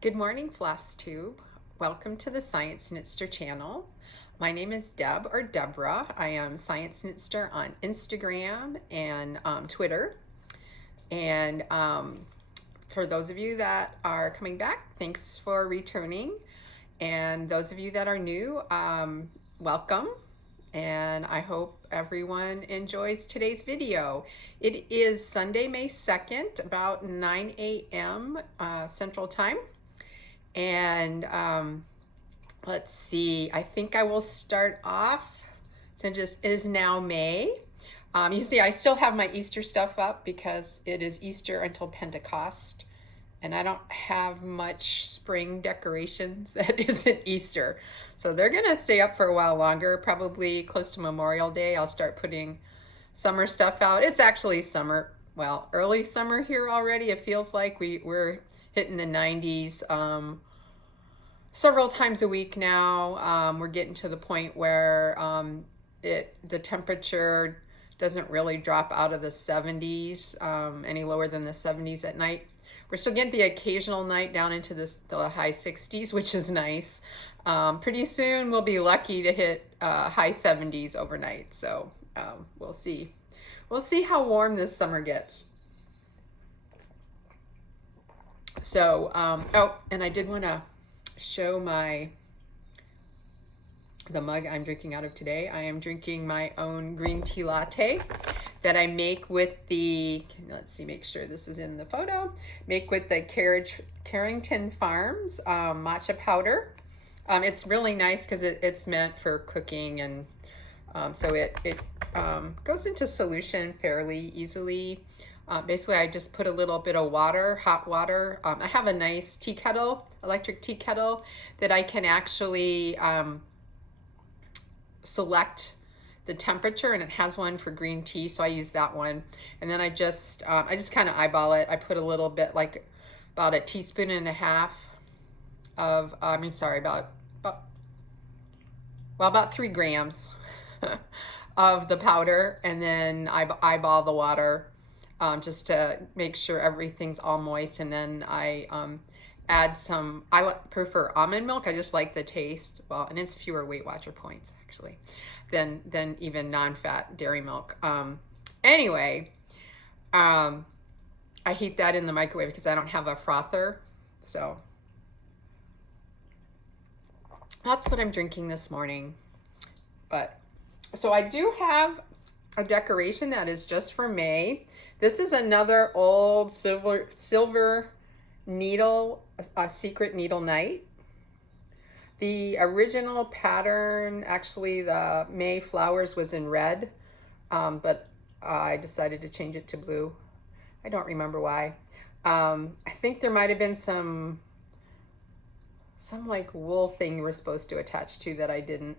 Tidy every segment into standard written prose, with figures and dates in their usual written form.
Good morning, FlossTube. Welcome to the Science Knitster channel. My name is Deb or Deborah. I am Science Knitster on Instagram and Twitter. And for those of you that are coming back, thanks for returning. And those of you that are new, welcome. And I hope everyone enjoys today's video. It is Sunday, May 2nd, about 9 a.m. Central Time. And let's see, I think I will start off since it is now May. You see, I still have my Easter stuff up because it is Easter until Pentecost. And I don't have much spring decorations that isn't Easter. So they're gonna stay up for a while longer, probably close to Memorial Day. I'll start putting summer stuff out. It's actually summer, well, early summer here already. It feels like we're hitting the 90s several times a week now. We're getting to the point where the temperature doesn't really drop out of the 70s, any lower than the 70s at night. We're still getting the occasional night down into the high 60s, which is nice. Pretty soon we'll be lucky to hit high 70s overnight. So we'll see. We'll see how warm this summer gets. So, oh, and I did want to show the mug I'm drinking out of today. I am drinking my own green tea latte that I make with let's see, make sure this is in the photo, make with the Carrington Farms matcha powder. It's really nice because it's meant for cooking, and so it goes into solution fairly easily. Basically, I just put a little bit of water, hot water. I have a nice tea kettle, electric tea kettle, that I can actually select the temperature, and it has one for green tea, so I use that one. And then I just kind of eyeball it. I put a little bit, like about a teaspoon and a half of, about 3 grams of the powder, and then I eyeball the water. Just to make sure everything's all moist, and then I add some, I prefer almond milk. I just like the taste. Well, and it's fewer Weight Watcher points actually than even non-fat dairy milk. Anyway, I heat that in the microwave because I don't have a frother. So that's what I'm drinking this morning. But so I do have a decoration that is just for May. This is another old silver needle, a secret needle night. The original pattern, actually the May flowers, was in red, but I decided to change it to blue. I don't remember why. I think there might have been some like wool thing you were supposed to attach to that I didn't.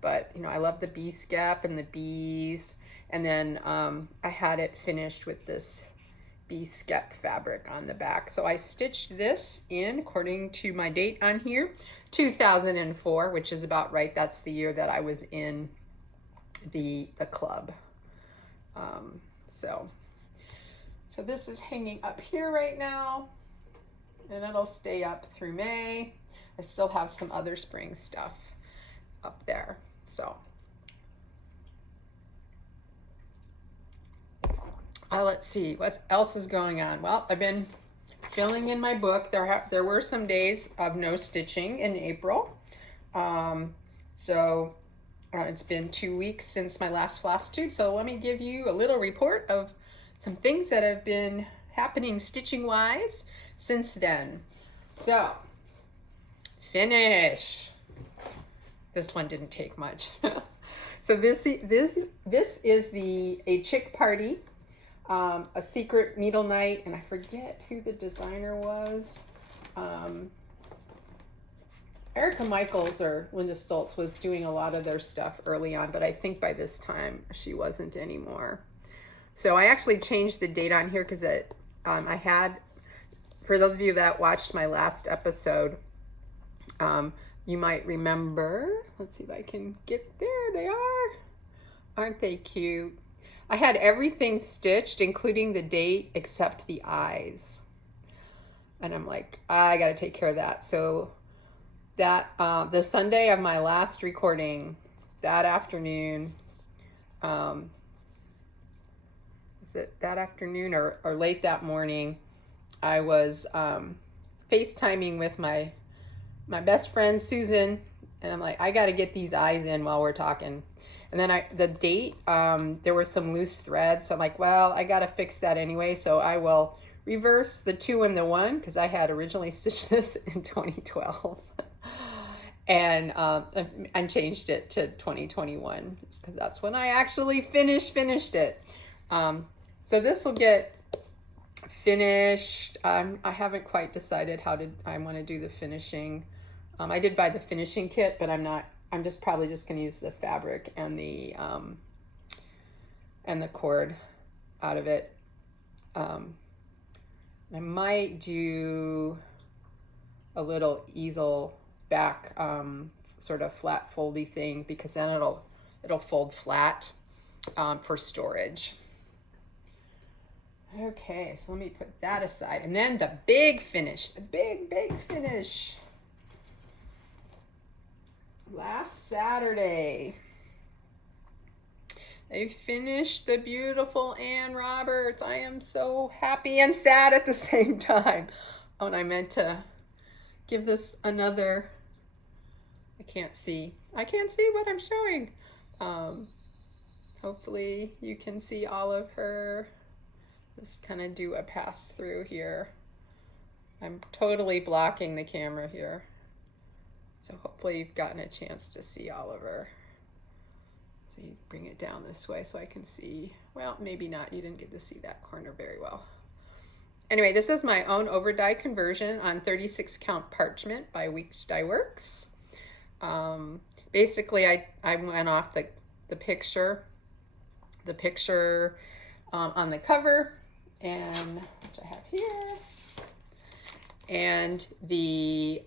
But you know, I love the bee scap and the bees. And then I had it finished with this bee scap fabric on the back. So I stitched this in, according to my date on here, 2004, which is about right. That's the year that I was in the club. So this is hanging up here right now, and it'll stay up through May. I still have some other spring stuff up there. So let's see what else is going on. Well, I've been filling in my book. There were some days of no stitching in April. It's been 2 weeks since my last FlossTube. So let me give you a little report of some things that have been happening stitching wise since then. So finish. This one didn't take much. So this is a chick party. A secret needle night, and I forget who the designer was. Erica Michaels or Linda Stoltz was doing a lot of their stuff early on, but I think by this time she wasn't anymore. So I actually changed the date on here because I had, for those of you that watched my last episode, you might remember, let's see if I can get there. They are. Aren't they cute? I had everything stitched, including the date, except the eyes. And I'm like, I got to take care of that. So that the Sunday of my last recording, that afternoon, is it that afternoon or late that morning, I was FaceTiming with my best friend Susan, and I'm like, I got to get these eyes in while we're talking. And then the date, there were some loose threads, so I'm like, well, I got to fix that anyway, so I will reverse the 2 and the 1, because I had originally stitched this in 2012. And changed it to 2021, because that's when I actually finished it. So this will get finished. I haven't quite decided how I want to do the finishing. I did buy the finishing kit, but I'm probably just going to use the fabric and the cord out of it. I might do a little easel back sort of flat foldy thing, because then it'll fold flat for storage. Okay, so let me put that aside. And then the big finish, the big finish. Last Saturday, I finished the beautiful Ann Roberts. I am so happy and sad at the same time. Oh, and I meant to give this another, I can't see what I'm showing. Hopefully you can see all of her. Just kind of do a pass through here. I'm totally blocking the camera here. So hopefully you've gotten a chance to see all of her. So you bring it down this way so I can see. Well, maybe not. You didn't get to see that corner very well. Anyway, this is my own over-die conversion on 36 count parchment by Weeks Dye Works. Basically, I went off the picture on the cover, and which I have here, and the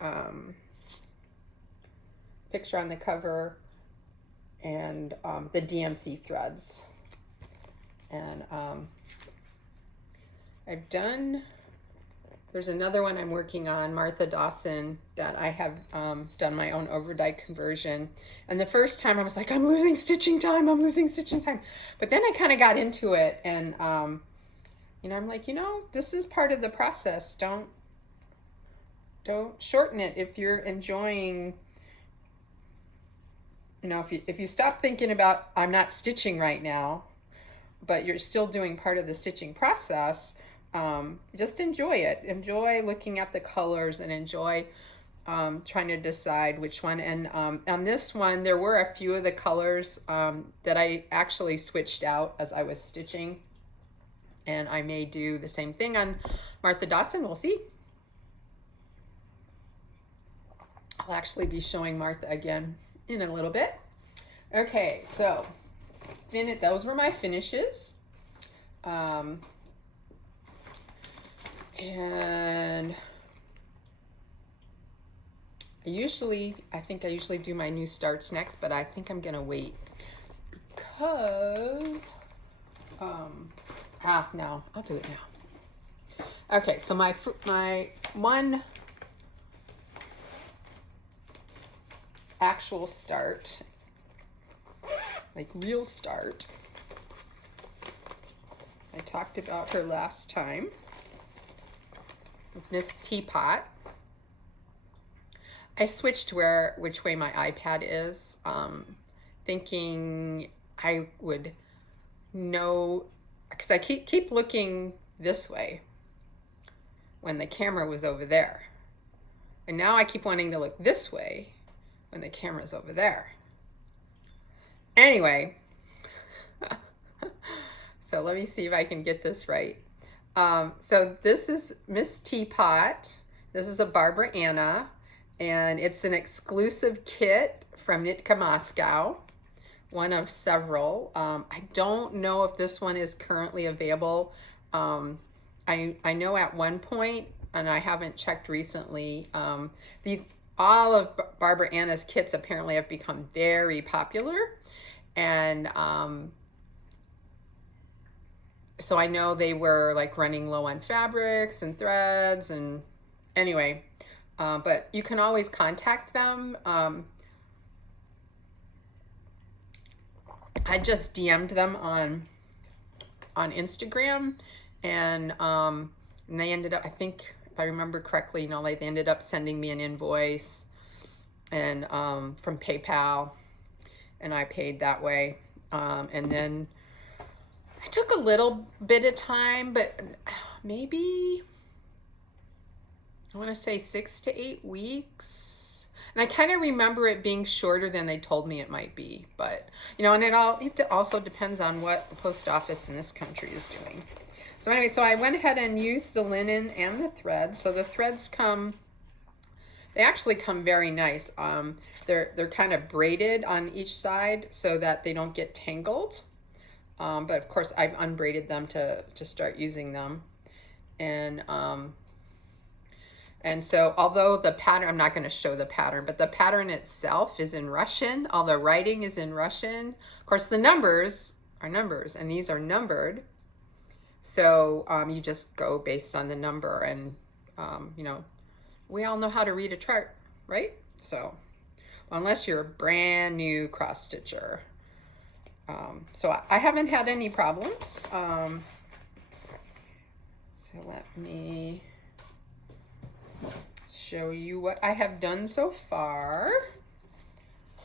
picture on the cover, and the DMC threads. And there's another one I'm working on, Martha Dawson, that I have done my own over-die conversion. And the first time I was like, I'm losing stitching time. But then I kind of got into it, and I'm like, this is part of the process. Don't shorten it if you're enjoying. If you stop thinking about, I'm not stitching right now, but you're still doing part of the stitching process, just enjoy it. Enjoy looking at the colors, and enjoy trying to decide which one. And on this one, there were a few of the colors that I actually switched out as I was stitching. And I may do the same thing on Martha Dawson. We'll see. I'll actually be showing Martha again in a little bit. Okay, so those were my finishes. And I think I usually do my new starts next, but I think I'm gonna wait because no, I'll do it now. Okay, so my one actual start, like real start, I talked about her last time, was Miss Teapot. I switched which way my iPad is, thinking I would know, because I keep looking this way when the camera was over there. And now I keep wanting to look this way when the camera's over there. Anyway, so let me see if I can get this right. So this is Miss Teapot. This is a Barbara Anna, and it's an exclusive kit from Nitka Moscow, one of several. I don't know if this one is currently available. I know at one point, and I haven't checked recently, all of Barbara Anna's kits apparently have become very popular, and so I know they were like running low on fabrics and threads, and Anyway, but you can always contact them. I just DM'd them on Instagram, and they ended up, I think, if I remember correctly, they ended up sending me an invoice and from PayPal, and I paid that way. And then I took a little bit of time, but maybe I want to say 6 to 8 weeks. And I kind of remember it being shorter than they told me it might be, but and it also depends on what the post office in this country is doing. So anyway, so I went ahead and used the linen and the thread. So the threads they actually come very nice. They're kind of braided on each side so that they don't get tangled. But of course I've unbraided them to start using them. And so although the pattern, I'm not going to show the pattern, but the pattern itself is in Russian. All the writing is in Russian. Of course, the numbers are numbers, and these are numbered. So you just go based on the number, and we all know how to read a chart, right? So unless you're a brand new cross stitcher. So I haven't had any problems. So let me show you what I have done so far.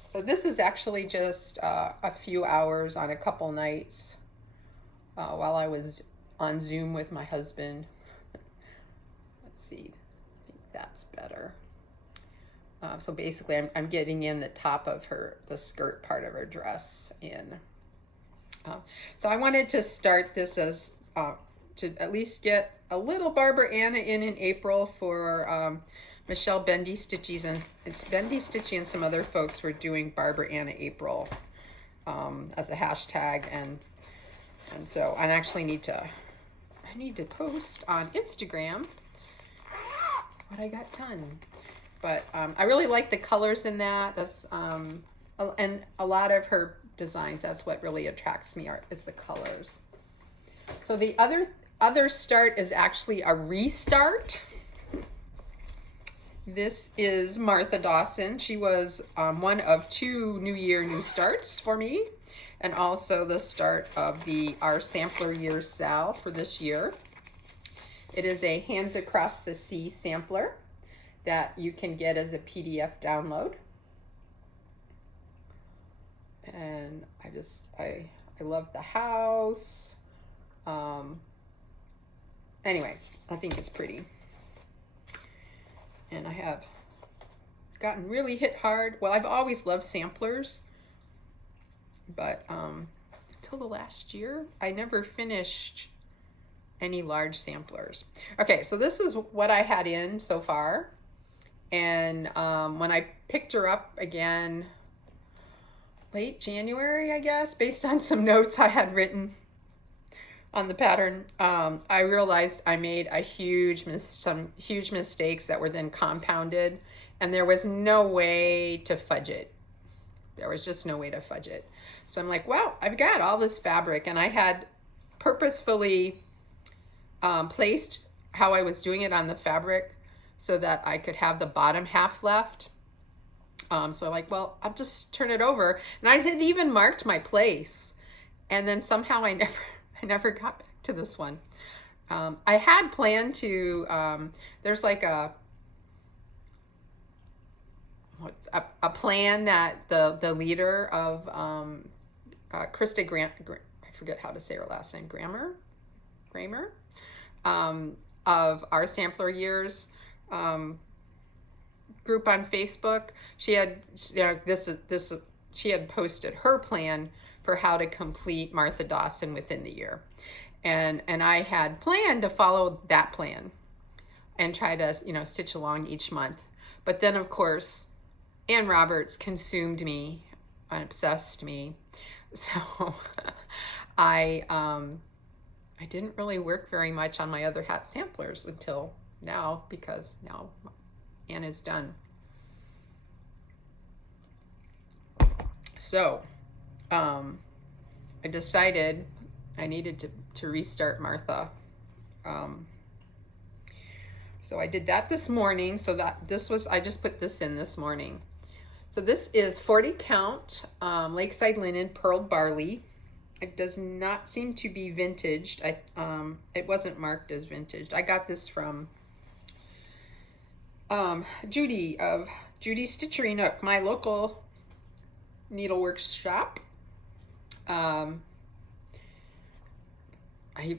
So this is actually just a few hours on a couple nights while I was on Zoom with my husband. Let's see, I think that's better. So basically I'm getting in the top of the skirt part of her dress in. So I wanted to start this as to at least get a little Barbara Anna in April for Michelle Bendy Stitchies, and it's Bendy Stitchy and some other folks were doing Barbara Anna April as a hashtag, and so I actually need to post on Instagram what I got done. But I really like the colors in that. That's and a lot of her designs. That's what really attracts me is the colors. So the other start is actually a restart. This is Martha Dawson. She was one of 2 New Year New Starts for me, and also the start of our Sampler Year Sal for this year. It is a Hands Across the Sea sampler that you can get as a PDF download. And I love the house. Anyway, I think it's pretty. And I have gotten really hit hard. Well, I've always loved samplers, but until the last year, I never finished any large samplers. Okay, so this is what I had in so far. And when I picked her up again, late January, I guess, based on some notes I had written on the pattern, I realized I made some huge mistakes that were then compounded, and there was no way to fudge it. There was just no way to fudge it. So I'm like, well, I've got all this fabric, and I had purposefully placed how I was doing it on the fabric so that I could have the bottom half left. So like, well, I'll just turn it over. And I had even marked my place, and then somehow I never got back to this one. I had planned to, there's like a plan that the leader of Krista Grant, I forget how to say her last name, Grammer, of our Sampler Years group on Facebook. She had, she had posted her plan for how to complete Martha Dawson within the year. And I had planned to follow that plan and try to, stitch along each month. But then, of course, Ann Roberts consumed me and obsessed me. So I didn't really work very much on my other hat samplers until now, because now Ann is done. So I decided I needed to restart Martha. So I did that this morning. So that this was, I just put this in this morning. So this is 40 count Lakeside Linen Pearled Barley. It does not seem to be vintaged. It wasn't marked as vintaged. I got this from Judy of Judy's Stitchery Nook, my local needleworks shop. I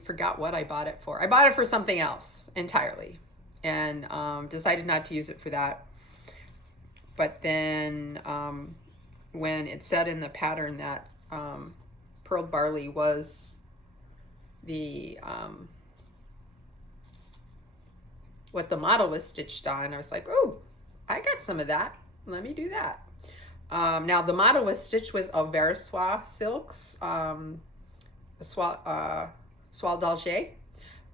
forgot what I bought it for. I bought it for something else entirely, and decided not to use it for that. But then when it said in the pattern that pearled barley was the what the model was stitched on, I was like, oh, I got some of that. Let me do that. Now the model was stitched with Alverswa silks, Soie d'Alger.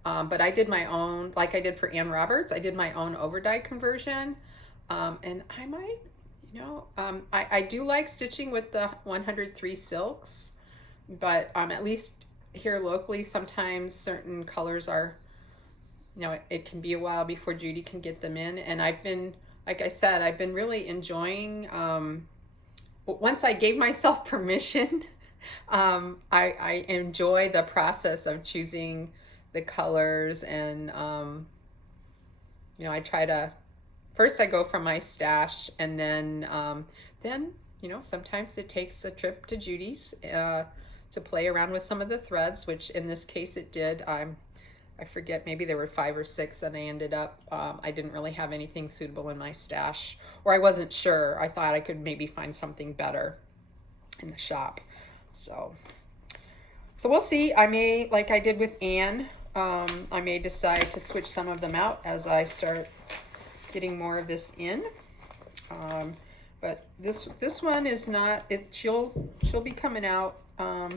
But I did my own, like I did for Ann Roberts, I did my own overdye conversion. And I might, I do like stitching with the 103 silks, but at least here locally, sometimes certain colors are, it can be a while before Judy can get them in. And I've been, like I said, I've been really enjoying, once I gave myself permission, I enjoy the process of choosing the colors, and I try to, first I go from my stash, and then sometimes it takes a trip to Judy's to play around with some of the threads, which in this case it did. I forget, maybe there were 5 or 6 and I ended up, I didn't really have anything suitable in my stash, or I wasn't sure. I thought I could maybe find something better in the shop. So we'll see. I may, like I did with Anne, I may decide to switch some of them out as I start getting more of this in. But this one is not, she'll be coming out. I'll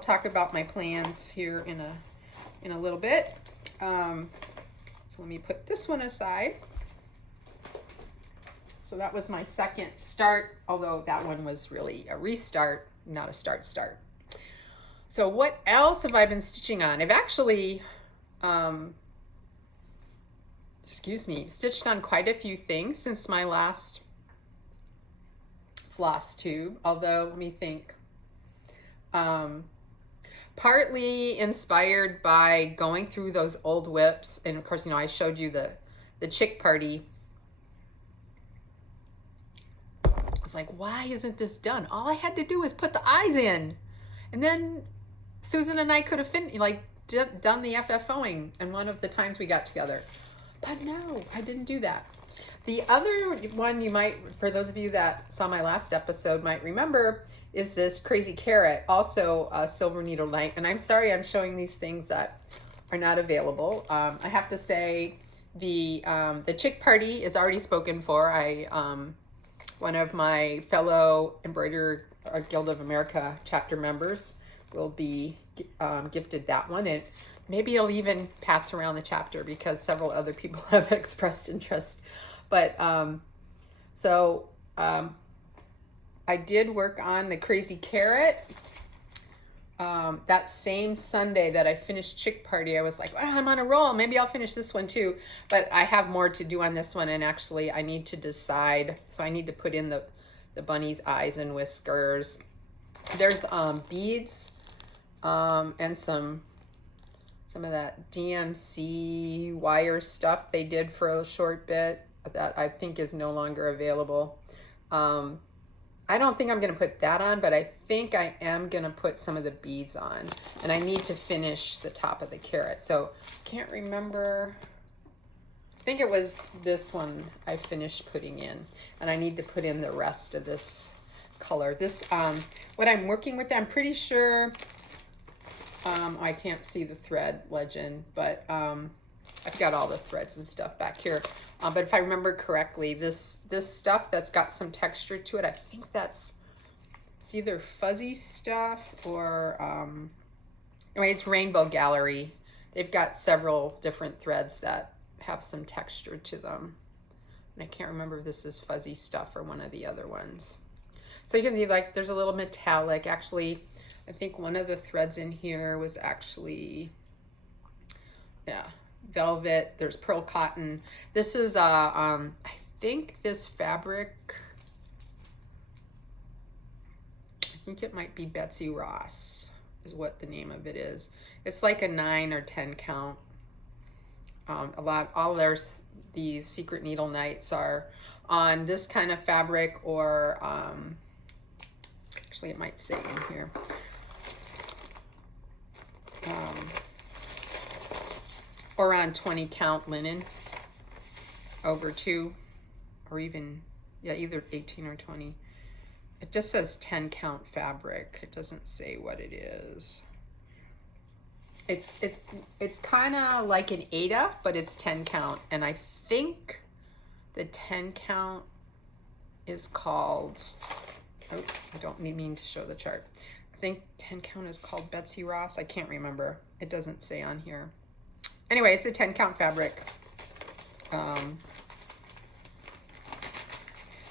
talk about my plans here in a little bit. So let me put this one aside. So that was my second start, although that one was really a restart, not a start. So what else have I been stitching on? I've actually, stitched on quite a few things since my last FlossTube, although let me think. Partly inspired by going through those old whips, and of course, I showed you the chick party. I was like, why isn't this done? All I had to do was put the eyes in, and then Susan and I could have done the FFOing and one of the times we got together. But no, I didn't do that. The other one you might, for those of you that saw my last episode, might remember is this Crazy Carrot, also a silver needle night. And I'm sorry I'm showing these things that are not available. I have to say the chick party is already spoken for. One of my fellow Embroiderer Guild of America chapter members will be gifted that one, and maybe I'll even pass around the chapter because several other people have expressed interest. But I did work on the Crazy Carrot. That same Sunday that I finished Chick Party, I was like, well, I'm on a roll. Maybe I'll finish this one too. But I have more to do on this one, and actually I need to decide. So I need to put in the bunny's eyes and whiskers. There's beads and some of that DMC wire stuff they did for a short bit that I think is no longer available. I don't think I'm going to put that on, but I think I am going to put some of the beads on. And I need to finish the top of the carrot. So can't remember. I think it was this one I finished putting in. And I need to put in the rest of this color. This, what I'm working with, I'm pretty sure, I can't see the thread legend, but I've got all the threads and stuff back here. But if I remember correctly, this stuff that's got some texture to it, I think it's either fuzzy stuff or, anyway, it's Rainbow Gallery. They've got several different threads that have some texture to them. And I can't remember if this is fuzzy stuff or one of the other ones. So you can see there's a little metallic. Actually, I think one of the threads in here was actually, yeah, velvet, there's pearl cotton. This is I think this fabric, I think it might be Betsy Ross is what the name of it is. It's like a 9 or 10 count. These secret needle nights are on this kind of fabric, or actually it might say in here. Or on 20 count linen over 2, or even, yeah, either 18 or 20. It just says 10 count fabric. It doesn't say what it is. It's kind of like an Aida, but it's 10 count, and I think the 10 count is called, oh, I don't mean to show the chart. I think 10 count is called Betsy Ross. I can't remember. It doesn't say on here. Anyway, it's a 10 count fabric.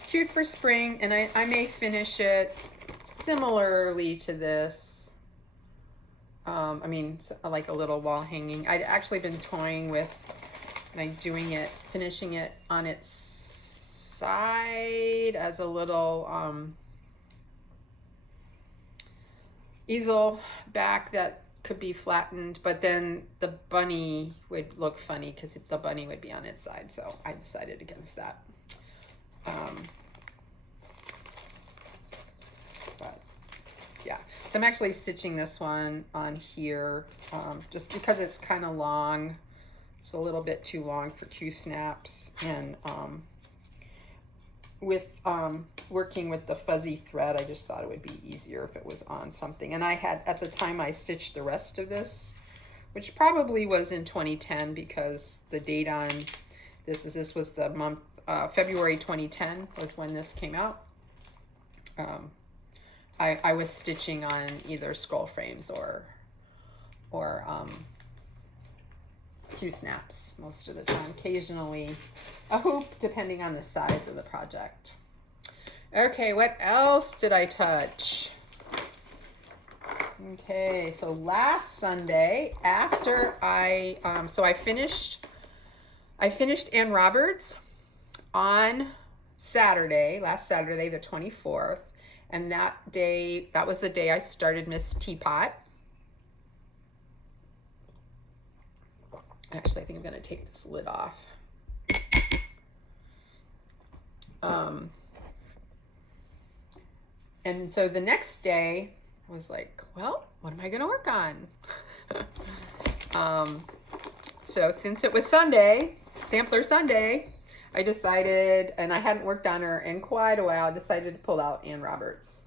Cute for spring, and I may finish it similarly to this. I mean, like a little wall hanging. I'd actually been toying with, like, doing it, finishing it on its side as a little easel back that could be flattened, but then the bunny would look funny because the bunny would be on its side, so I decided against that. But yeah, so I'm actually stitching this one on here just because it's kind of long. It's a little bit too long for Q-snaps, and with working with the fuzzy thread, I just thought it would be easier if it was on something. And I had, at the time I stitched the rest of this, which probably was in 2010 because the date on this was the month, February 2010 was when this came out. I was stitching on either scroll frames or Q-snaps most of the time, occasionally a hoop depending on the size of the project. Okay, what else did I touch? Okay, so last Sunday after I finished Ann Roberts on Saturday, last Saturday the 24th, and that was the day I started Miss Teapot. Actually, I think I'm going to take this lid off. And so the next day, I was like, well, what am I going to work on? So since it was Sunday, Sampler Sunday, I decided, and I hadn't worked on her in quite a while, I decided to pull out Ann Roberts.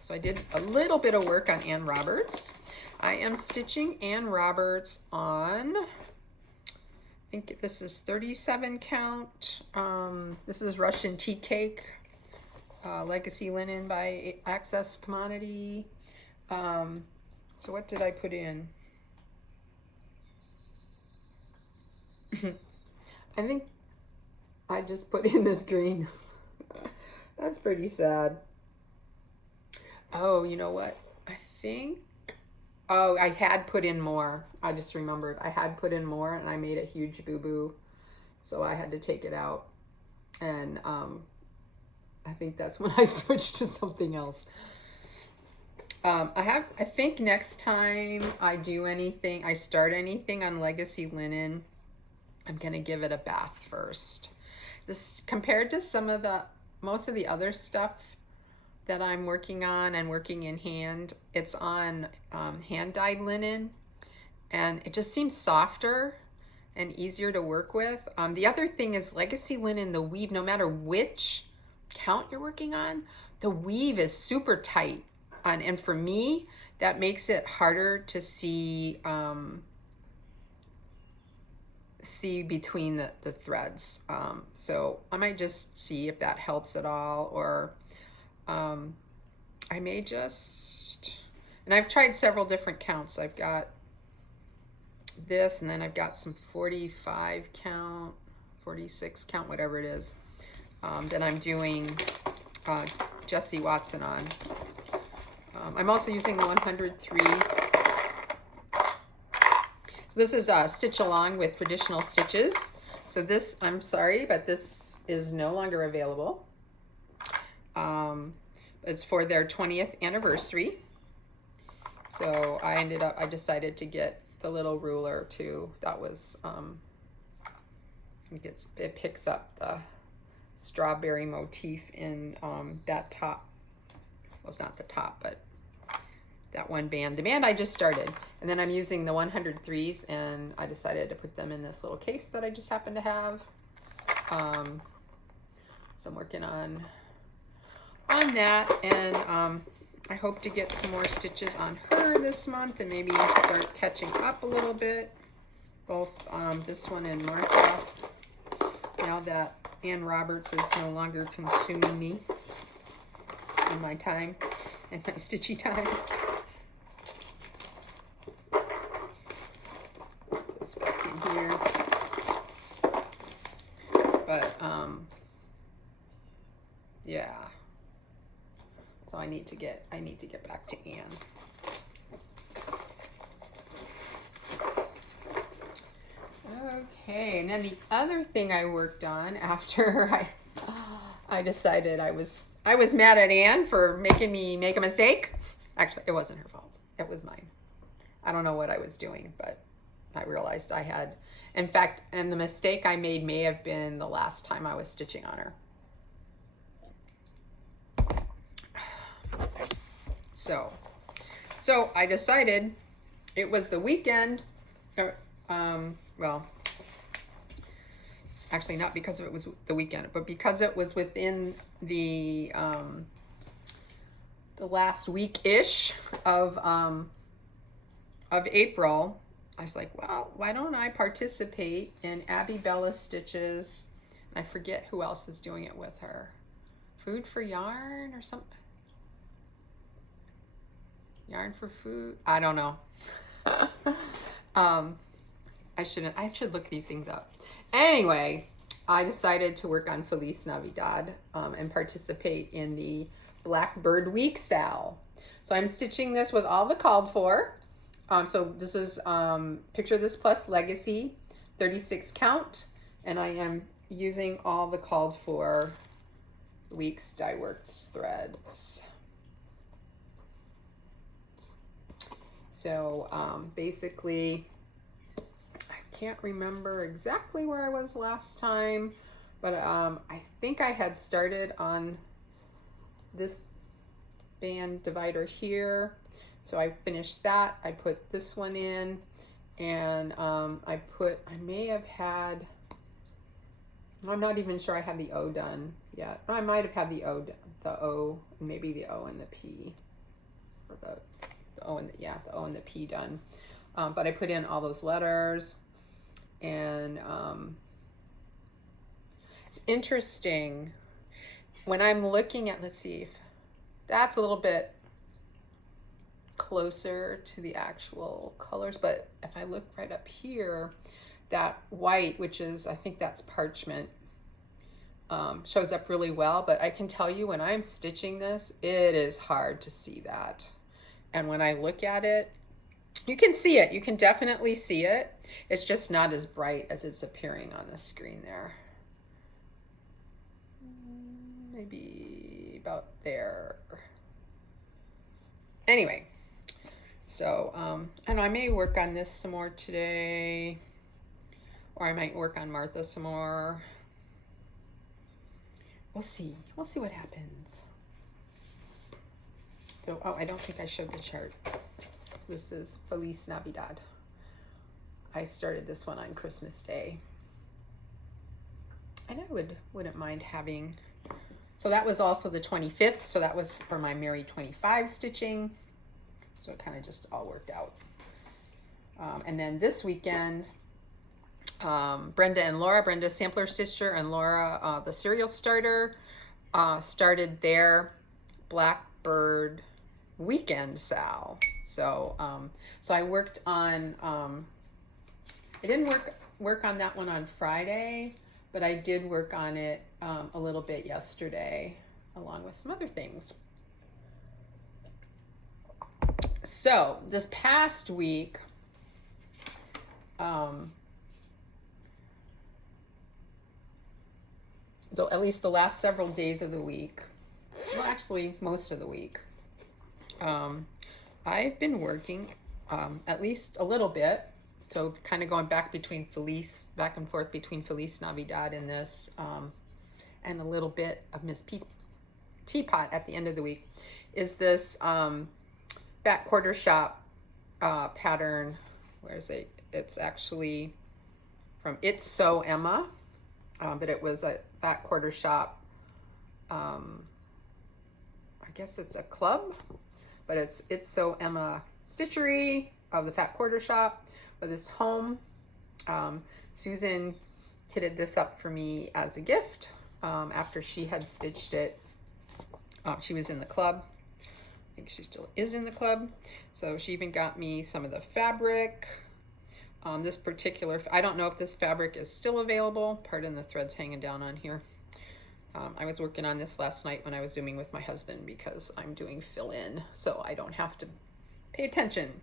So I did a little bit of work on Ann Roberts. I am stitching Ann Roberts on, I think this is 37 count. This is Russian Tea Cake, Legacy Linen by Access Commodity. So what did I put in? I think I just put in this green. That's pretty sad. Oh, you know what? I think, oh, I had put in more. I just remembered. I had put in more and I made a huge boo-boo. So I had to take it out. And I think that's when I switched to something else. I think next time I do anything, I start anything on Legacy Linen, I'm going to give it a bath first. This, compared to most of the other stuff that I'm working on and working in hand, it's on hand-dyed linen, and it just seems softer and easier to work with. The other thing is Legacy Linen, the weave, no matter which count you're working on, the weave is super tight. And for me, that makes it harder to see between the threads. So I might just see if that helps at all, or I may just, and I've tried several different counts. I've got this, and then I've got some 45 count, 46 count, whatever it is, that I'm doing Jessie Watson on. I'm also using the 103. this is Stitch Along with Traditional Stitches. So this, I'm sorry, but this is no longer available. It's for their 20th anniversary. So I decided to get the little ruler too. That was, it picks up the strawberry motif in that top. Well, it's not the top, but that one band. The band I just started. And then I'm using the 103s, and I decided to put them in this little case that I just happen to have. So I'm working on that, and I hope to get some more stitches on her this month and maybe start catching up a little bit. Both this one and Martha, now that Ann Roberts is no longer consuming me in my time and my stitchy time. Put this back in here. But yeah. So I need to get back to Ann. Okay, and then the other thing I worked on after I decided I was mad at Ann for making me make a mistake. Actually, it wasn't her fault. It was mine. I don't know what I was doing, but I realized I had, in fact, and the mistake I made may have been the last time I was stitching on her. So I decided it was the weekend, well, actually not because it was the weekend, but because it was within the last week-ish of April. I was like, well, why don't I participate in Abby Bella's stitches? And I forget who else is doing it with her. Food for Yarn or something. Yarn for Food? I don't know. I should look these things up. Anyway, I decided to work on Feliz Navidad and participate in the Blackbird Week Sal. So I'm stitching this with all the called for. So this is Picture This Plus Legacy 36 count, and I am using all the called for Weeks Die Works threads. So basically, I can't remember exactly where I was last time, but I think I had started on this band divider here. So I finished that. I put this one in, and I may have had, I'm not even sure I have the O done yet. I might have had the O, maybe the O and the P, or the O and the P done. But I put in all those letters, and it's interesting when I'm looking at, let's see if that's a little bit closer to the actual colors, but if I look right up here, that white, which is, I think that's parchment, shows up really well. But I can tell you, when I'm stitching this, it is hard to see that. And when I look at it, you can see it. You can definitely see it. It's just not as bright as it's appearing on the screen there. Maybe about there. Anyway, so and I may work on this some more today, or I might work on Martha some more. We'll see. We'll see what happens. So, oh, I don't think I showed the chart. This is Feliz Navidad. I started this one on Christmas Day. And I wouldn't mind having, so that was also the 25th, so that was for my Merry 25 stitching. So it kind of just all worked out. And then this weekend, Brenda Sampler Stitcher and Laura, the Serial Starter, started their Blackbird Weekend Sal. So so I worked on, I didn't work on that one on Friday, but I did work on it a little bit yesterday, along with some other things. So this past week, Though at least the last several days of the week, well, actually most of the week, I've been working at least a little bit. So kind of going back and forth between Feliz Navidad and this, and a little bit of Miss Teapot at the end of the week, is this fat quarter shop pattern. Where is it? It's actually from It's So Emma, but it was a fat quarter shop. I guess it's a club, but It's So Emma Stitchery of the Fat Quarter Shop with this home. Susan kitted this up for me as a gift after she had stitched it. She was in the club. I think she still is in the club. So she even got me some of the fabric. This particular, I don't know if this fabric is still available. Pardon the threads hanging down on here. I was working on this last night when I was Zooming with my husband because I'm doing fill-in, so I don't have to pay attention.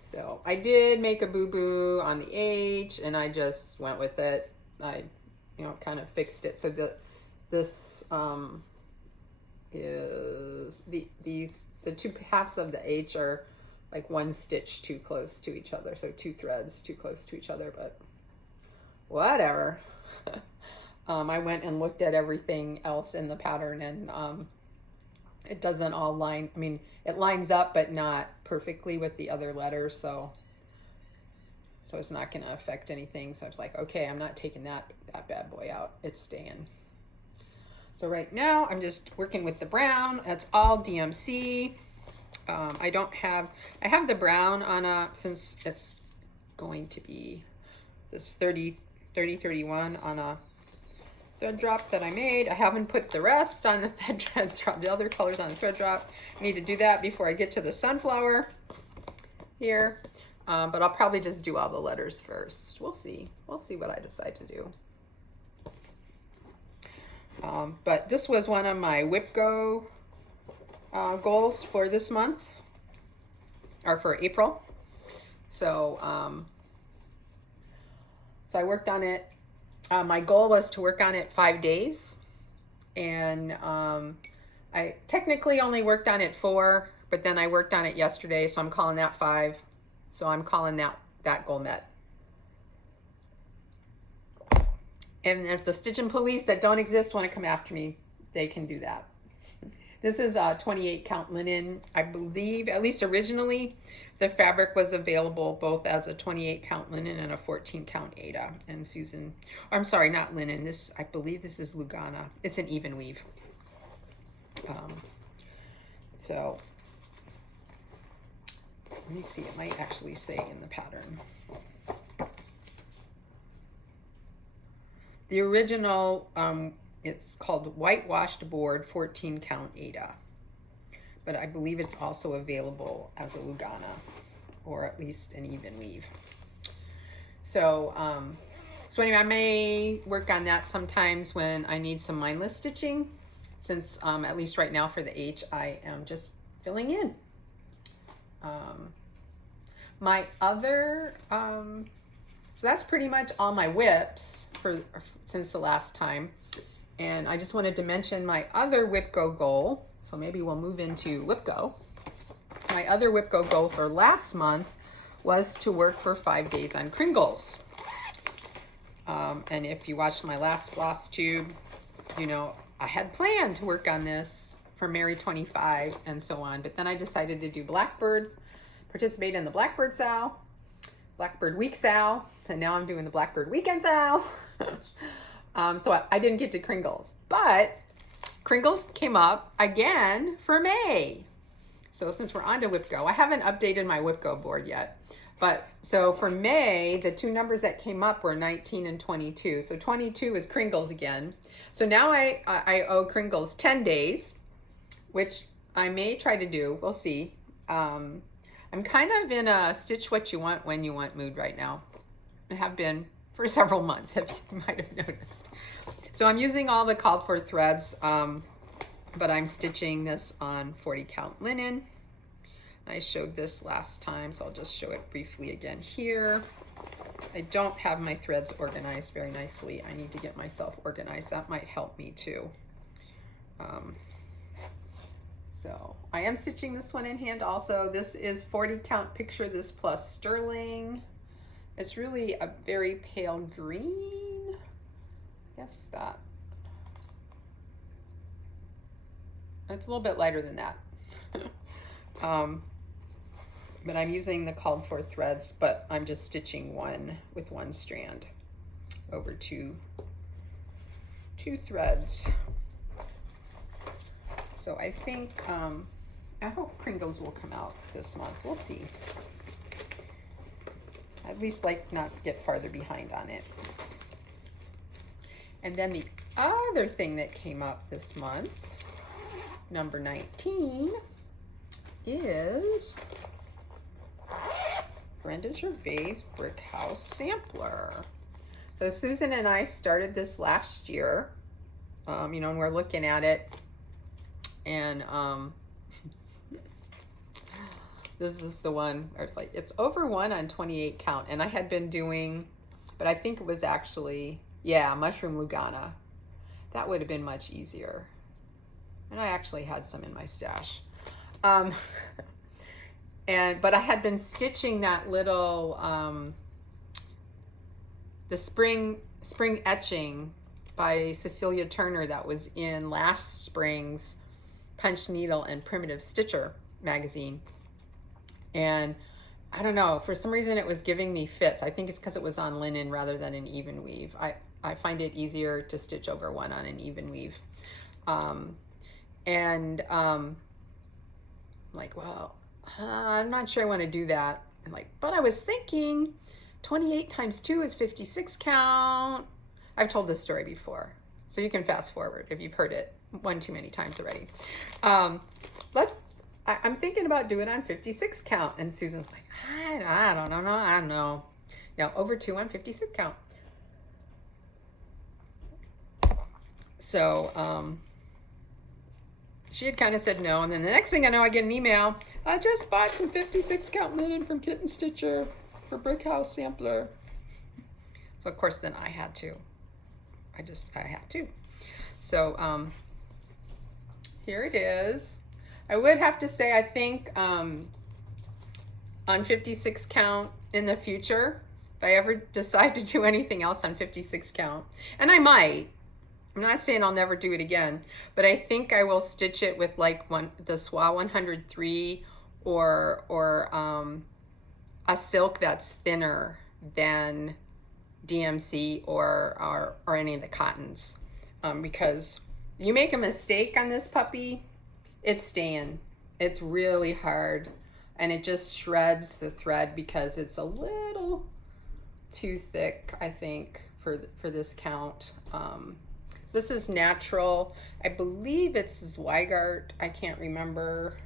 So I did make a boo-boo on the H, and I just went with it. I, kind of fixed it so that this is the two halves of the H are like one stitch too close to each other, so two threads too close to each other, but whatever. I went and looked at everything else in the pattern, and it doesn't all line. I mean, it lines up, but not perfectly with the other letters, so it's not going to affect anything. So I was like, okay, I'm not taking that bad boy out. It's staying. So right now I'm just working with the brown. That's all DMC. I have the brown on since it's going to be this 30-31 on a thread drop that I made. I haven't put the rest on the thread drop, the other colors on the thread drop. I need to do that before I get to the sunflower here. But I'll probably just do all the letters first. We'll see what I decide to do. But this was one of my WIPGO goals for this month, or for April. So I worked on it. My goal was to work on it 5 days, and I technically only worked on it 4, but then I worked on it yesterday, so I'm calling that 5. So I'm calling that goal met. And if the stitching police that don't exist want to come after me, they can do that. This is a 28 count linen. I believe, at least originally, the fabric was available both as a 28 count linen and a 14 count Aida. And Susan, I'm sorry, not linen. I believe this is Lugana. It's an even weave. So let me see, it might actually say in the pattern. The original, it's called Whitewashed Board 14 count Aida, but I believe it's also available as a Lugana, or at least an even weave. So anyway, I may work on that sometimes when I need some mindless stitching, since at least right now for the H, I am just filling in. My other, so that's pretty much all my whips since the last time. And I just wanted to mention my other WIPGO goal. So maybe we'll move into WIPGO. My other WIPGO goal for last month was to work for 5 days on Kringles. And if you watched my last FlossTube, I had planned to work on this for Merry 25 and so on. But then I decided to do Blackbird, participate in the Blackbird Sal, Blackbird Week Sal, and now I'm doing the Blackbird Weekend Sal. So I didn't get to Kringles, but Kringles came up again for May. So since we're on to WIPGO, I haven't updated my WIPGO board yet. But so for May, the 2 numbers that came up were 19 and 22. So 22 is Kringles again. So now I owe Kringles 10 days, which I may try to do. We'll see. I'm kind of in a stitch what you want when you want mood right now. I have been for several months, if you might have noticed. So I'm using all the called for threads, but I'm stitching this on 40 count linen. I showed this last time, so I'll just show it briefly again here. I don't have my threads organized very nicely. I need to get myself organized. That might help me too. So I am stitching this one in hand also. This is 40 count Picture This Plus sterling. It's really a very pale green. Guess that. It's a little bit lighter than that. But I'm using the called for threads, but I'm just stitching one with one strand over two threads. So I think, I hope Kringles will come out this month. We'll see. At least like not get farther behind on it. And then the other thing that came up this month, number 19, is Brenda Gervais Brick House Sampler. So Susan and I started this last year, you know, and we're looking at it, and this is the one I was like, it's over 1 on 28 count, and I had been doing, but I think it was actually, yeah, mushroom Lugana. That would have been much easier, and I actually had some in my stash. But I had been stitching that little the spring etching by Cecilia Turner that was in last spring's Punch Needle and Primitive Stitcher magazine. And I don't know, for some reason it was giving me fits. I think it's because it was on linen rather than an even weave. I find it easier to stitch over 1 on an even weave. Like, well, I'm not sure I want to do that. I'm like, but I was thinking 28 times 2 is 56 count. I've told this story before, so you can fast forward if you've heard it one too many times already. I'm thinking about doing it on 56 count, and Susan's like, I don't know. No, over 2 on 56 count. So she had kind of said no, and then the next thing I know, I get an email. I just bought some 56 count linen from Kitten Stitcher for Brick House Sampler. So of course then I had to. I had to. So here it is. I would have to say, I think on 56 count in the future, if I ever decide to do anything else on 56 count, and I might, I'm not saying I'll never do it again, but I think I will stitch it with like the SWA 103 or a silk that's thinner than DMC or any of the cottons, because you make a mistake on this puppy, it's staying. It's really hard, and it just shreds the thread because it's a little too thick, I think, for this count. This is natural. I believe it's Zweigart. I can't remember.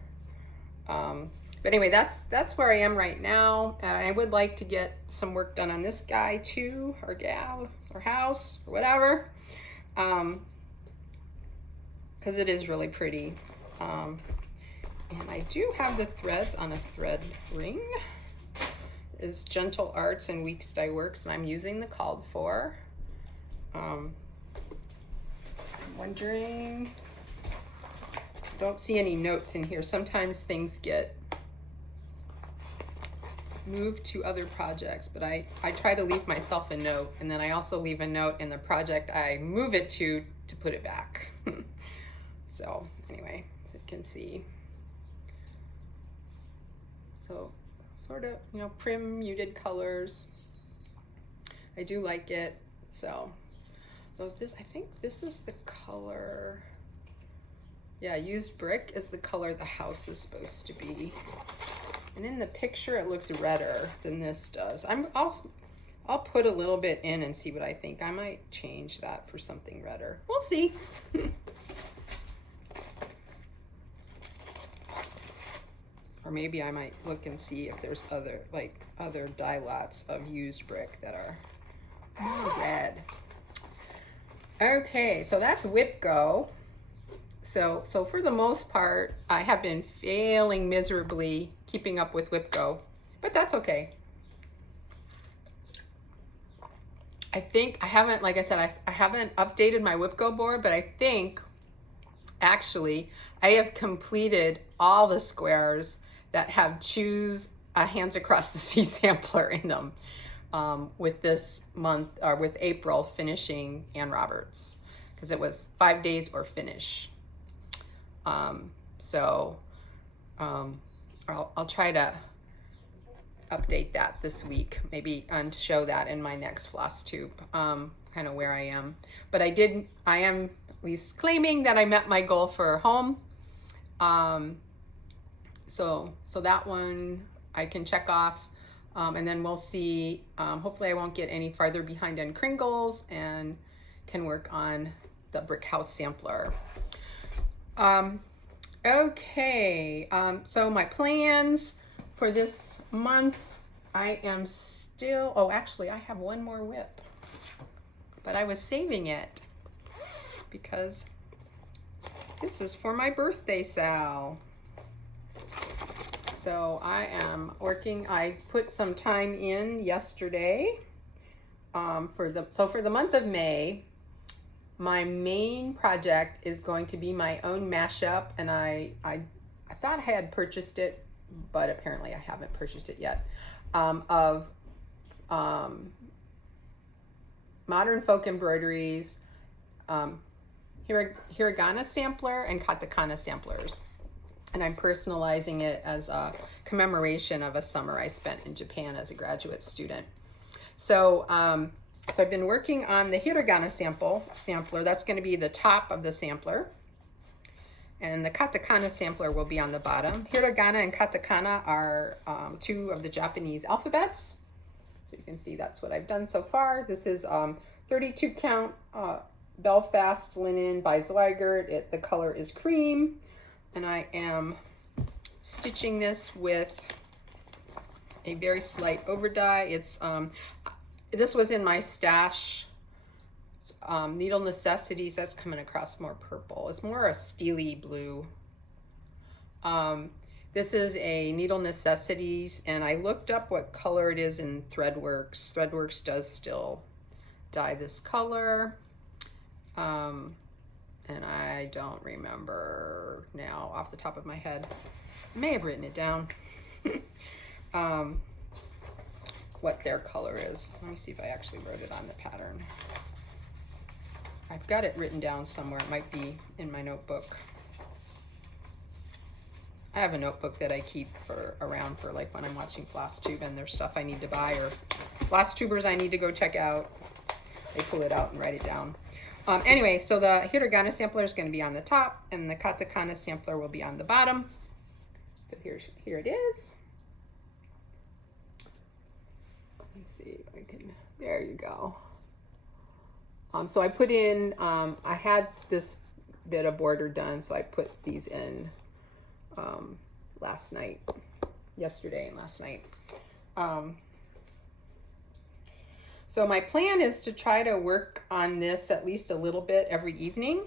But anyway, that's where I am right now. I would like to get some work done on this guy too, or gal, or house, or whatever, because it is really pretty. And I do have the threads on a thread ring. It's Gentle Arts and Weeks Dye Works, and I'm using the called for. I'm wondering, don't see any notes in here. Sometimes things get moved to other projects, but I try to leave myself a note, and then I also leave a note in the project I move it to put it back. So anyway, as you can see, so sort of, you know, prim muted colors. I do like it. So this, I think this is the color, yeah, used brick is the color the house is supposed to be, and in the picture it looks redder than this does. I'll put a little bit in and see what I think. I might change that for something redder. We'll see. Or maybe I might look and see if there's other dye lots of used brick that are more red. Okay, so that's Whip Go. So for the most part, I have been failing miserably keeping up with WhipGo, but that's okay. I think I haven't, like I said, I haven't updated my WhipGo board, but I think actually I have completed all the squares that have choose a Hands Across the Sea sampler in them, with this month, or with April finishing Ann Roberts, because it was 5 days or finish. I'll try to update that this week, maybe, and show that in my next FlossTube, kind of where I am. But I am at least claiming that I met my goal for home. So that one I can check off, and then we'll see. Hopefully I won't get any farther behind on Kringles and can work on the brick house sampler. Okay, so my plans for this month, I am still, oh, actually I have one more whip, but I was saving it because this is for my birthday, Sal. So I am working, I put some time in yesterday, for the month of May. My main project is going to be my own mashup, and I thought I had purchased it, but apparently I haven't purchased it yet, of modern folk embroideries, Hiragana Sampler and Katakana Samplers. And I'm personalizing it as a commemoration of a summer I spent in Japan as a graduate student. So I've been working on the Hiragana sampler. That's going to be the top of the sampler. And the Katakana sampler will be on the bottom. Hiragana and Katakana are two of the Japanese alphabets. So you can see that's what I've done so far. This is 32 count Belfast linen by Zweigert. The color is cream. And I am stitching this with a very slight over dye. It's this was in my stash. Needle Necessities. That's coming across more purple. It's more a steely blue. This is a Needle Necessities, and I looked up what color it is in Threadworks. Threadworks does still dye this color. And I don't remember now off the top of my head. I may have written it down. What their color is. Let me see if I actually wrote it on the pattern. I've got it written down somewhere. It might be in my notebook. I have a notebook that I keep around for like when I'm watching FlossTube and there's stuff I need to buy, or FlossTubers I need to go check out. They pull it out and write it down. Anyway, so the Hiragana sampler is going to be on the top, and the Katakana sampler will be on the bottom. So here it is. Let me see if I can, there you go. So I put in, I had this bit of border done, so I put these in yesterday and last night. So my plan is to try to work on this at least a little bit every evening.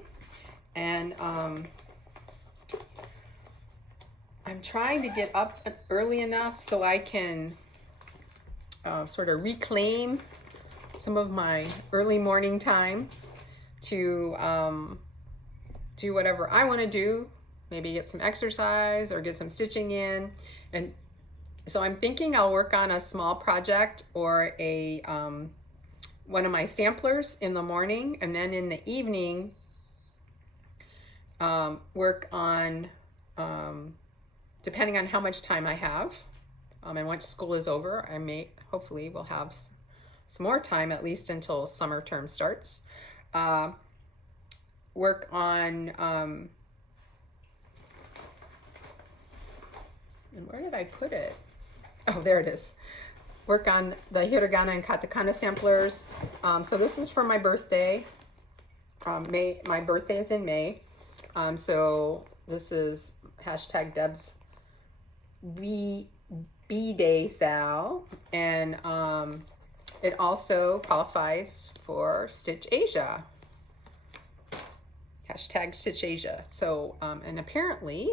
And I'm trying to get up early enough so I can sort of reclaim some of my early morning time to do whatever I want to do, maybe get some exercise or get some stitching in. And so I'm thinking I'll work on a small project or a one of my samplers in the morning, and then in the evening work on, depending on how much time I have, and once school is over, I hopefully will have some more time, at least until summer term starts. Work on, and where did I put it? Oh, there it is. Work on the Hiragana and Katakana samplers. So this is for my birthday. My birthday is in May. So this is hashtag Deb's B-Day Sal. And it also qualifies for Stitch Asia. Hashtag Stitch Asia. So, and apparently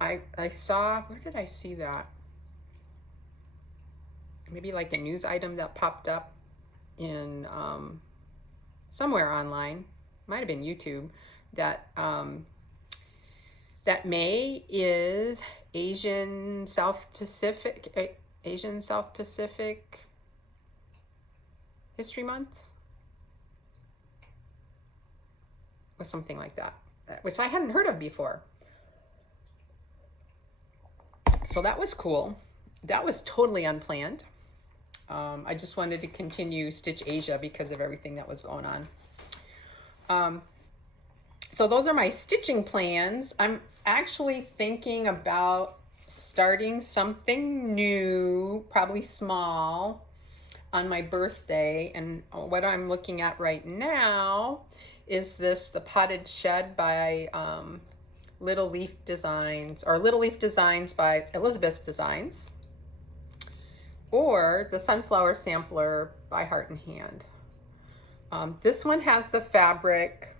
I saw, where did I see that? Maybe like a news item that popped up in somewhere online, might have been YouTube, that that May is Asian South Pacific History Month, or something like that, which I hadn't heard of before. So that was cool. That was totally unplanned. I just wanted to continue Stitch Asia because of everything that was going on. So those are my stitching plans. I'm actually thinking about starting something new, probably small, on my birthday. And what I'm looking at right now is the Potted Shed by Little Leaf Designs, or Little Leaf Designs by Elizabeth Designs, or the Sunflower Sampler by Heart and Hand. This one has the fabric,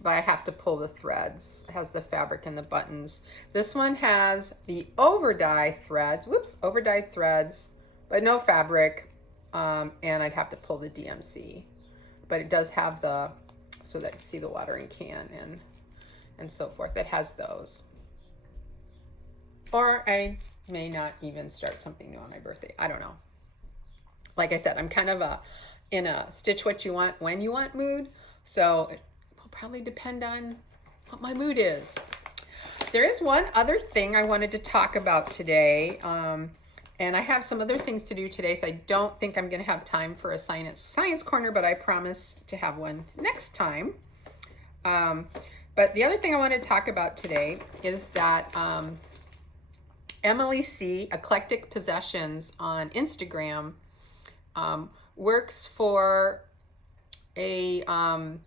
but I have to pull the threads. It has the fabric and the buttons. This one has the over-dye threads, over-dyed threads, but no fabric, and I'd have to pull the DMC. But it does have the, so that you see the watering can and so forth. It has those. Or I may not even start something new on my birthday. I don't know. Like I said, I'm kind of in a stitch what you want when you want mood. So it will probably depend on what my mood is. There is one other thing I wanted to talk about today. And I have some other things to do today, so I don't think I'm going to have time for a science corner, but I promise to have one next time. But the other thing I want to talk about today is that Emily C. Eclectic Possessions on Instagram works for a, I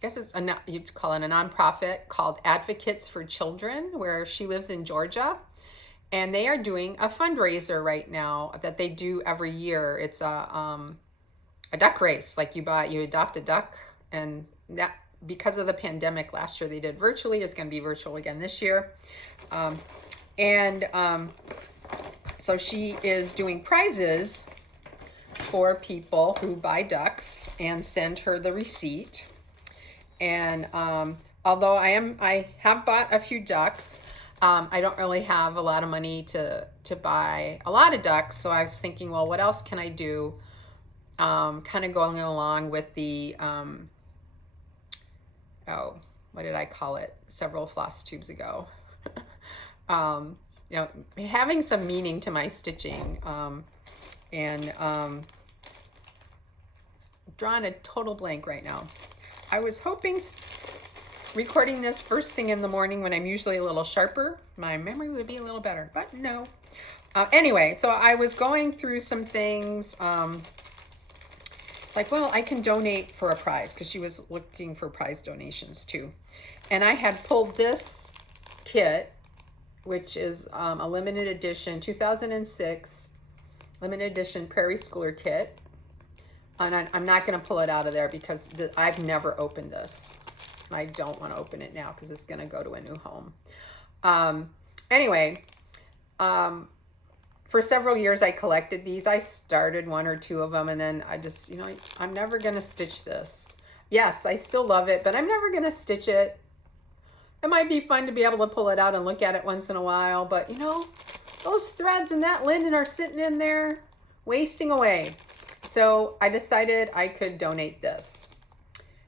guess it's you'd call it a nonprofit called Advocates for Children, where she lives in Georgia. And they are doing a fundraiser right now that they do every year. It's a duck race. Like you adopt a duck, and that, because of the pandemic last year they did virtually. It's going to be virtual again this year. So she is doing prizes for people who buy ducks and send her the receipt. And although I have bought a few ducks, I don't really have a lot of money to buy a lot of ducks. So I was thinking, well, what else can I do? Kind of going along with the, what did I call it? Several floss tubes ago. You know, having some meaning to my stitching, and drawing a total blank right now. I was hoping recording this first thing in the morning when I'm usually a little sharper, my memory would be a little better, but no. Anyway, so I was going through some things, like, well, I can donate for a prize, because she was looking for prize donations too. And I had pulled this kit, which is a limited edition, 2006 limited edition Prairie Schooler kit. And I'm not going to pull it out of there because I've never opened this. I don't want to open it now because it's going to go to a new home. Anyway, for several years I collected these. I started one or two of them, and then I just, you know, I'm never going to stitch this. Yes, I still love it, but I'm never going to stitch it. It might be fun to be able to pull it out and look at it once in a while, but you know, those threads and that linen are sitting in there wasting away. So I decided I could donate this.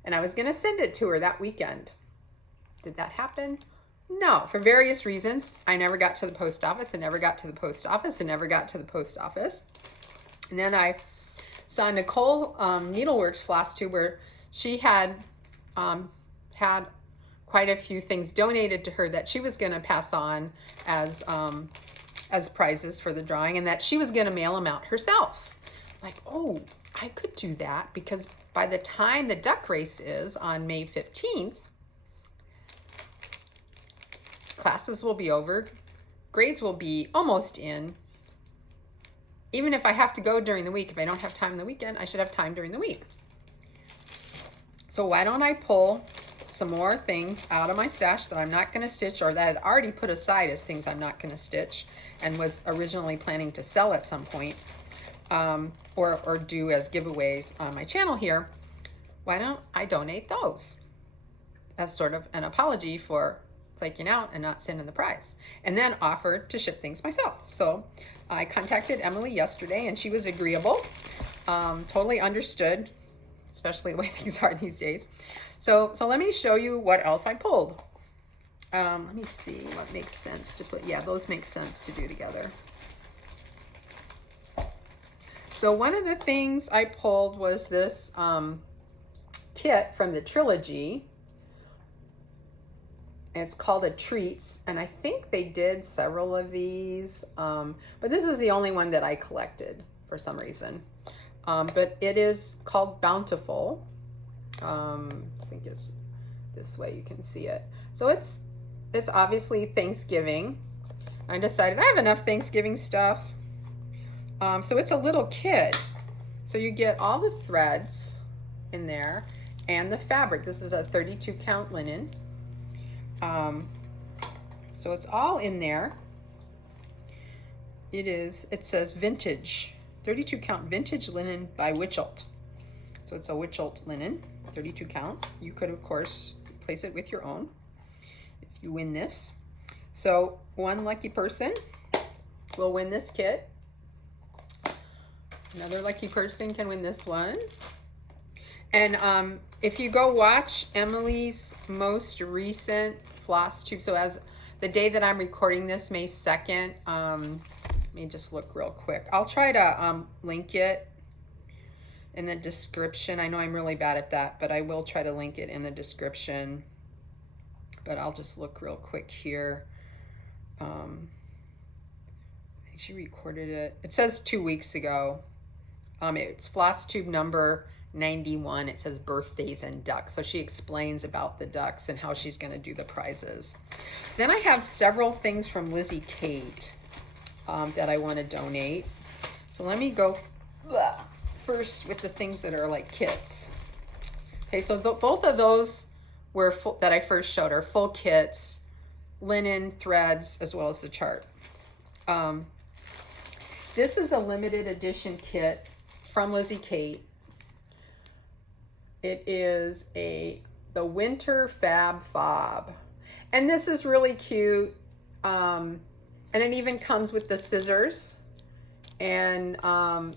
And I was going to send it to her that weekend. Did that happen? No, for various reasons. I never got to the post office and never got to the post office and never got to the post office. And then I saw Nicole Needleworks Floss Tube, where she had had quite a few things donated to her that she was going to pass on as prizes for the drawing, and that she was going to mail them out herself. Like, oh, I could do that, because by the time the duck race is on May 15th, classes will be over, grades will be almost in. Even if I have to go during the week, if I don't have time in the weekend, I should have time during the week. So why don't I pull some more things out of my stash that I'm not going to stitch, or that I had already put aside as things I'm not going to stitch and was originally planning to sell at some point, or do as giveaways on my channel here. Why don't I donate those as sort of an apology for flaking out and not sending the prize, and then offered to ship things myself. So I contacted Emily yesterday and she was agreeable, totally understood, especially the way things are these days. So let me show you what else I pulled. Let me see what makes sense to put. Yeah, those make sense to do together. So one of the things I pulled was this kit from the trilogy. It's called a Treats, and I think they did several of these, but this is the only one that I collected for some reason. But it is called Bountiful. I think it's this way, you can see it. So it's obviously Thanksgiving. I decided I have enough Thanksgiving stuff. So it's a little kit. So you get all the threads in there and the fabric. This is a 32 count linen. So it's all in there. It says vintage, 32 count vintage linen by Witchelt. So it's a Witchelt linen, 32 count. You could, of course, replace it with your own if you win this. So one lucky person will win this kit. Another lucky person can win this one. And if you go watch Emily's most recent FlossTube, so as the day that I'm recording this, May 2nd, let me just look real quick. I'll try to link it in the description. I know I'm really bad at that, but I will try to link it in the description. But I'll just look real quick here. I think she recorded it. It says 2 weeks ago. It's FlossTube number 91. It says birthdays and ducks. So she explains about the ducks and how she's going to do the prizes. Then I have several things from Lizzie Kate that I want to donate. So let me go first with the things that are like kits. Okay, so both of those were full, that I first showed are full kits, linen, threads, as well as the chart. This is a limited edition kit from Lizzie Kate. It is the Winter Fab Fob. And this is really cute. And it even comes with the scissors and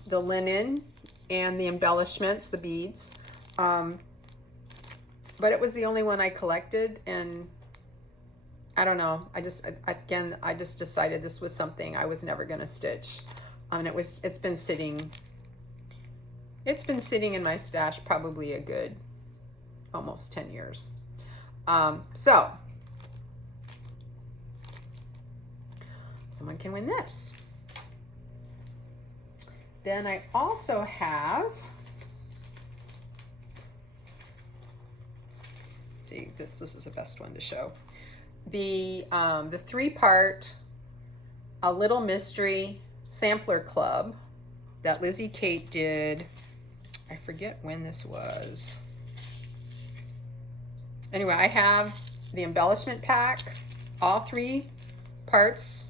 the linen and the embellishments, the beads. But it was the only one I collected, and I don't know. I just decided this was something I was never going to stitch. And it's been sitting in my stash probably a good almost 10 years. So someone can win this. Then I also have, see, this is the best one to show. The 3-part A Little Mystery Sampler Club that Lizzie Kate did. I forget when this was. Anyway, I have the embellishment pack, all 3 parts.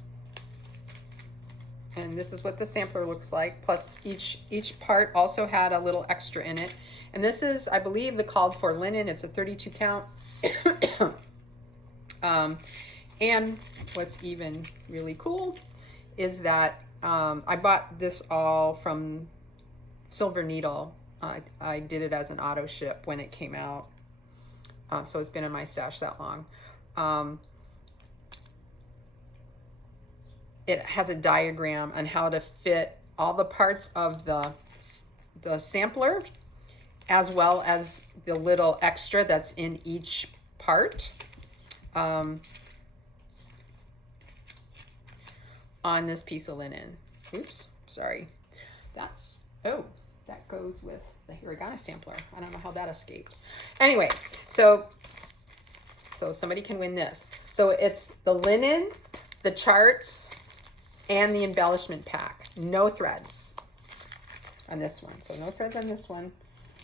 And this is what the sampler looks like. Plus each part also had a little extra in it. And this is, I believe, the called for linen. It's a 32 count. And what's even really cool is that I bought this all from Silver Needle. I did it as an auto ship when it came out. So it's been in my stash that long. It has a diagram on how to fit all the parts of the sampler, as well as the little extra that's in each part, on this piece of linen. Oops, sorry. That goes with the Hiragana sampler. I don't know how that escaped. Anyway, so somebody can win this. So it's the linen, the charts, and the embellishment pack. No threads on this one. So no threads on this one,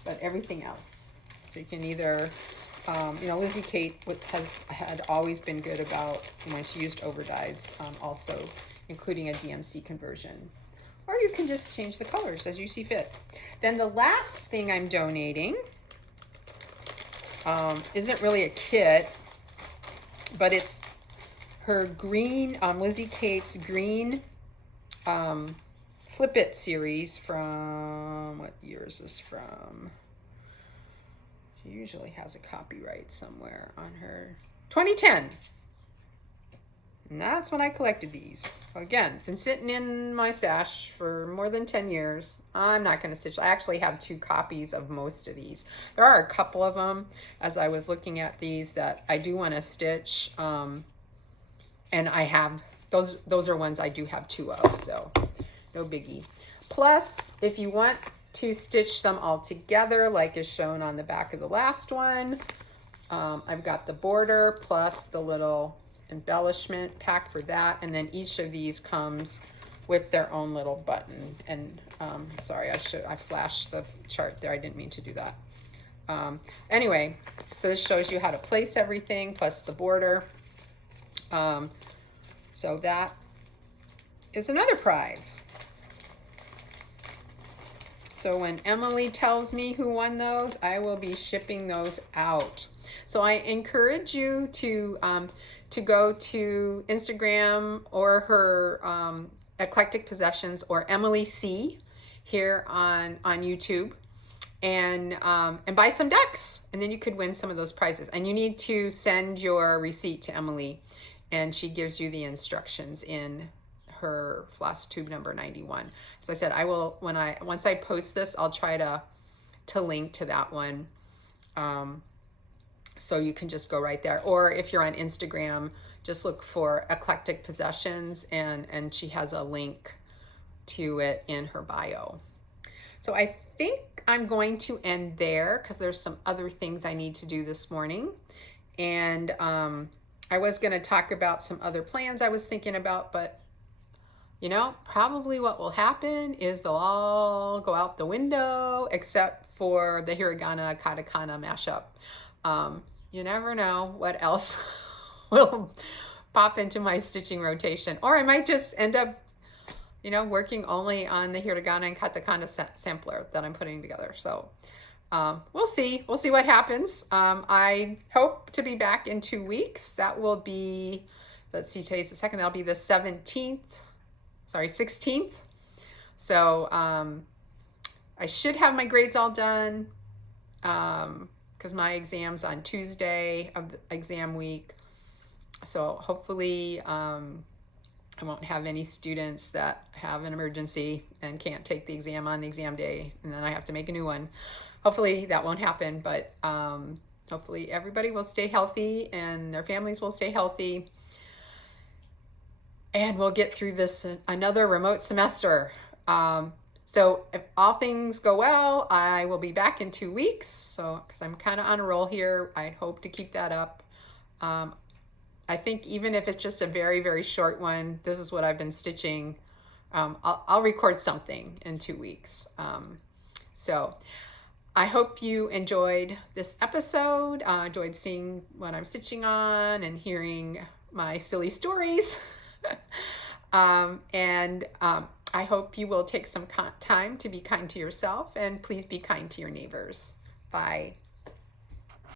but everything else. So you can either You know, Lizzie Kate had always been good about when she used overdyes, also including a DMC conversion. Or you can just change the colors as you see fit. Then the last thing I'm donating isn't really a kit, but it's her green, Lizzie Kate's green Flip It series from, what year is this from? She usually has a copyright somewhere on her. 2010. And that's when I collected these. Again, been sitting in my stash for more than 10 years. I'm not going to stitch. I actually have 2 copies of most of these. There are a couple of them as I was looking at these that I do want to stitch. And I have, those are ones I do have 2 of, so no biggie. Plus, if you want to stitch them all together like is shown on the back of the last one, I've got the border plus the little embellishment pack for that, and then each of these comes with their own little button. And sorry, I flashed the chart there. I didn't mean to do that. Anyway, so this shows you how to place everything plus the border. So that is another prize. So when Emily tells me who won those, I will be shipping those out. So I encourage you to go to Instagram or her Eclectic Possessions or Emily C here on YouTube, and buy some decks, and then you could win some of those prizes. And you need to send your receipt to Emily, and she gives you the instructions in her FlossTube number 91. As I said, I will, once I post this, I'll try to link to that one. So you can just go right there. Or if you're on Instagram, just look for Eclectic Possessions, and she has a link to it in her bio. So I think I'm going to end there because there's some other things I need to do this morning. And I was going to talk about some other plans I was thinking about, but you know, probably what will happen is they'll all go out the window except for the Hiragana Katakana mashup. You never know what else will pop into my stitching rotation. Or I might just end up, you know, working only on the Hiragana and Katakana Sampler that I'm putting together. So we'll see. We'll see what happens. I hope to be back in 2 weeks. That will be, let's see, today's the 2nd. That'll be the 16th. So I should have my grades all done because my exam's on Tuesday of the exam week. So hopefully I won't have any students that have an emergency and can't take the exam on the exam day, and then I have to make a new one. Hopefully that won't happen, but hopefully everybody will stay healthy and their families will stay healthy. And we'll get through this another remote semester. So if all things go well, I will be back in 2 weeks. So, because I'm kind of on a roll here, I hope to keep that up. I think even if it's just a very, very short one, this is what I've been stitching. I'll record something in 2 weeks. So I hope you enjoyed this episode, enjoyed seeing what I'm stitching on and hearing my silly stories. I hope you will take some time to be kind to yourself, and please be kind to your neighbors. Bye.